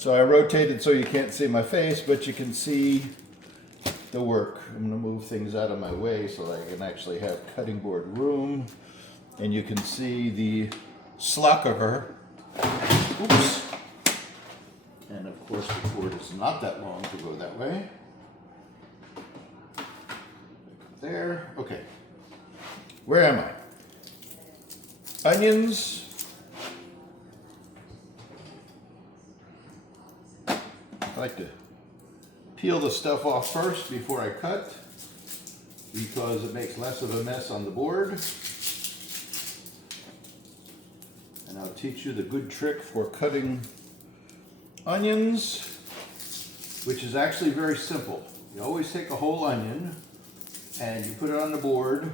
So I rotated so you can't see my face, but you can see the work. I'm going to move things out of my way so I can actually have cutting board room. And you can see the slacker. Oops. And of course the board is not that long to go that way. There. Okay. Where am I? Onions. I like to peel the stuff off first before I cut because it makes less of a mess on the board. And I'll teach you the good trick for cutting onions, which is actually very simple. You always take a whole onion and you put it on the board.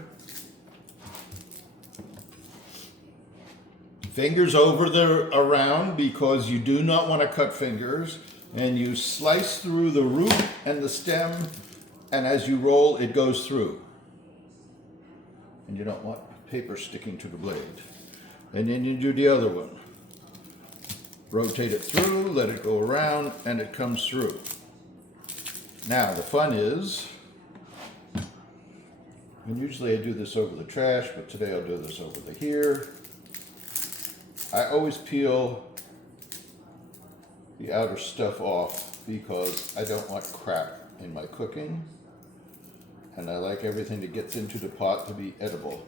Fingers over the around because you do not want to cut fingers. And you slice through the root and the stem, and as you roll, it goes through. And you don't want paper sticking to the blade. And then you do the other one. Rotate it through, let it go around, and it comes through. Now, the fun is, and usually I do this over the trash, but today I'll do this over the here. I always peel the outer stuff off because I don't want crap in my cooking, and I like everything that gets into the pot to be edible.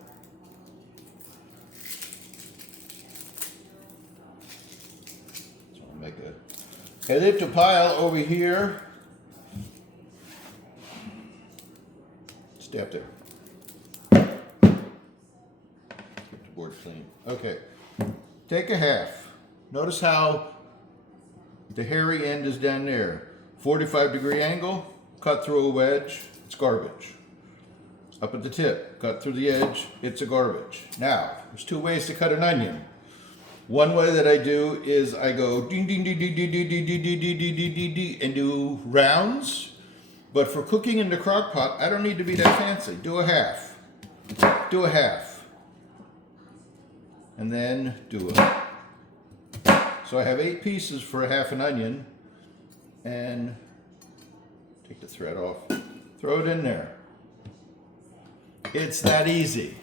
So I'll make a edit to pile over here. Stay up there. Get the board clean. Okay, take a half. Notice how the hairy end is down there. 45-degree angle, cut through a wedge, it's garbage. Up at the tip, cut through the edge, it's a garbage. Now, there's two ways to cut an onion. One way that I do is I go ding ding ding ding ding ding ding ding ding ding ding ding ding ding and do rounds. But for cooking in the crock pot, I don't need to be that fancy. Do a half. Do a half. And then do a. So I have 8 pieces for a half an onion, and take the thread off, throw it in there. It's that easy.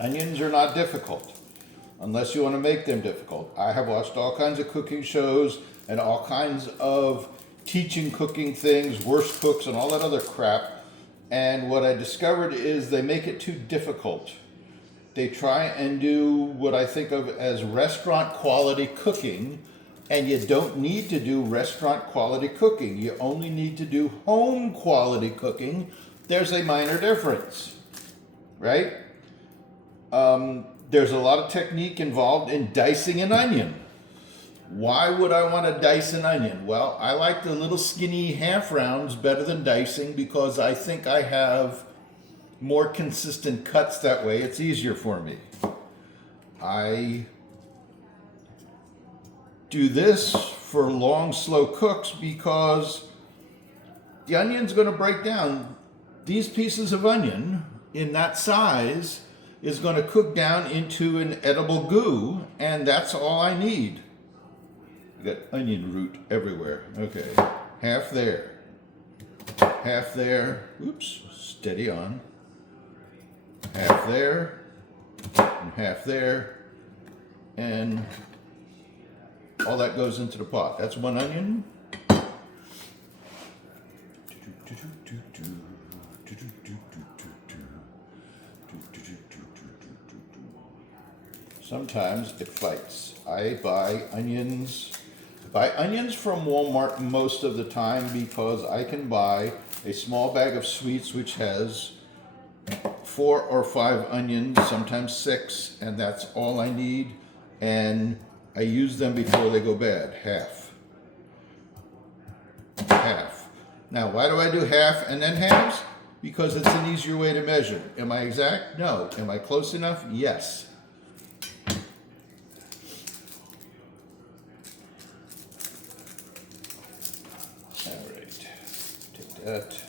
Onions are not difficult, unless you want to make them difficult. I have watched all kinds of cooking shows and all kinds of teaching cooking things, Worst Cooks and all that other crap, and what I discovered is they make it too difficult. They try and do what I think of as restaurant quality cooking, and you don't need to do restaurant quality cooking. You only need to do home quality cooking. There's a minor difference, right? There's a lot of technique involved in dicing an onion. Why would I want to dice an onion? Well, I like the little skinny half rounds better than dicing because I think I have more consistent cuts that way. It's easier for me. I do this for long, slow cooks because the onion's going to break down. These pieces of onion in that size is going to cook down into an edible goo, and that's all I need. I got onion root everywhere. Okay, half there, half there. Oops, steady on. Half there, and half there, and all that goes into the pot. That's one onion. Sometimes it fights. I buy onions from Walmart most of the time because I can buy a small bag of sweets which has 4 or 5 onions, sometimes 6, and that's all I need, and I use them before they go bad. Half. Half. Now, why do I do half and then halves? Because it's an easier way to measure. Am I exact? No. Am I close enough? Yes. All right. Take that.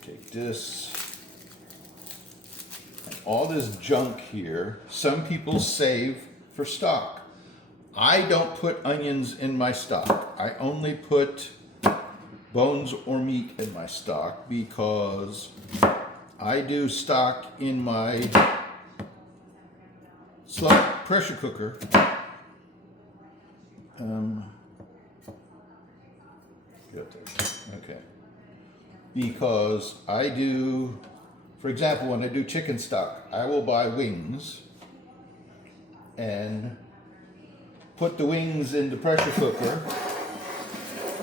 Take this. All this junk here, some people save for stock. I don't put onions in my stock. I only put bones or meat in my stock because I do stock in my slow pressure cooker. Okay. Because I do, for example, when I do chicken stock, I will buy wings and put the wings in the pressure cooker,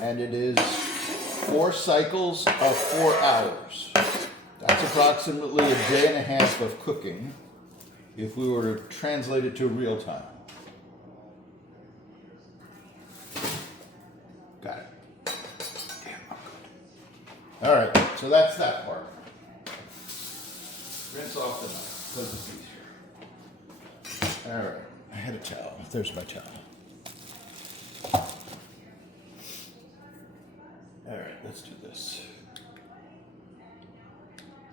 and it is 4 cycles of 4 hours. That's approximately a day and a half of cooking if we were to translate it to real time. Got it. Damn, I'm good. All right, so that's that part. Rinse off the knife because it's easier. All right, I had a towel. There's my towel. All right, let's do this.